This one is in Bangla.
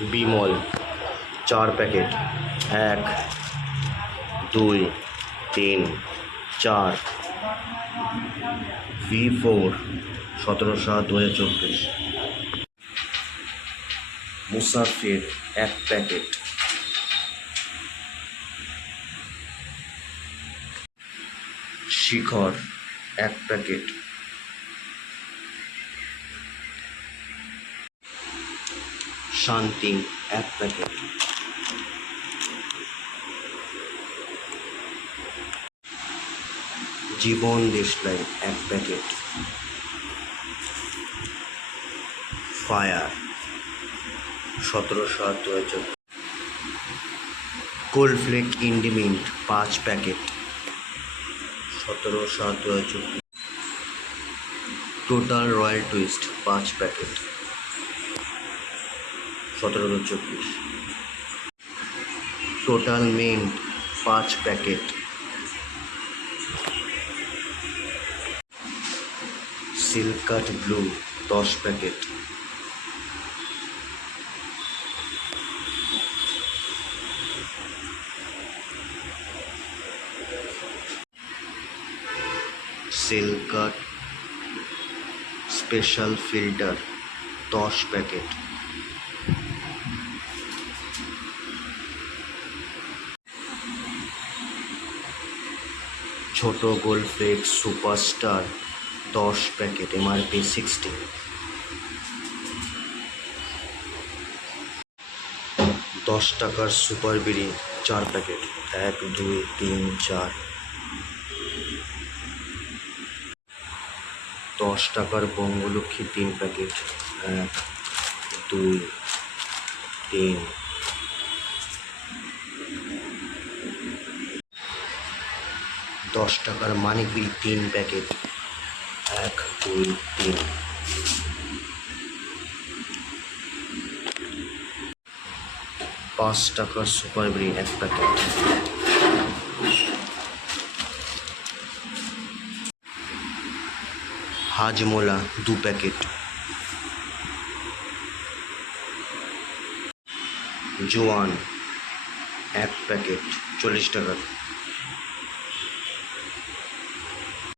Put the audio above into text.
বিমল, চার প্যাকেট। এক, দুই, তিন, চার। ভি ফোর, সতেরো সাত দু হাজার চব্বিশ। মুসাফির, এক প্যাকেট। শিখর, এক প্যাকেট। শান্তি প্যাকেট। জীবন দেশলাই এক প্যাকেট। ফায়ার সতেরো সাত দু হাজার কোল্ড ফ্লেক ইন্ডিমিন্ট পাঁচ প্যাকেট সতেরো সাত দু হাজার চব্বিশ টোটাল রয়্যাল টুইস্ট পাঁচ প্যাকেট। সতেরো দু চব্বিশ। টোটাল মিন্ট পাঁচ প্যাকেট সিল্কাট ব্লু দশ packet Silk Cut special filter দশ প্যাকেট ছোট গোল ফ্লেক্স সুপারস্টার দশ প্যাকেট এমআরপি সিক্সটি। দশ টাকার সুপার বিড়ি, চার প্যাকেট। এক, দুই, তিন, চার। দশ টাকার বঙ্গলক্ষ্মী তিন প্যাকেট। এক, দুই, তিন। দশ টাকার মানিক বিল তিন প্যাকেট। এক, দুই, তিন। পাঁচ টাকার সুপার বিল এক প্যাকেট। হাজমোলা দু প্যাকেট। জোয়ান এক প্যাকেট, চল্লিশ টাকার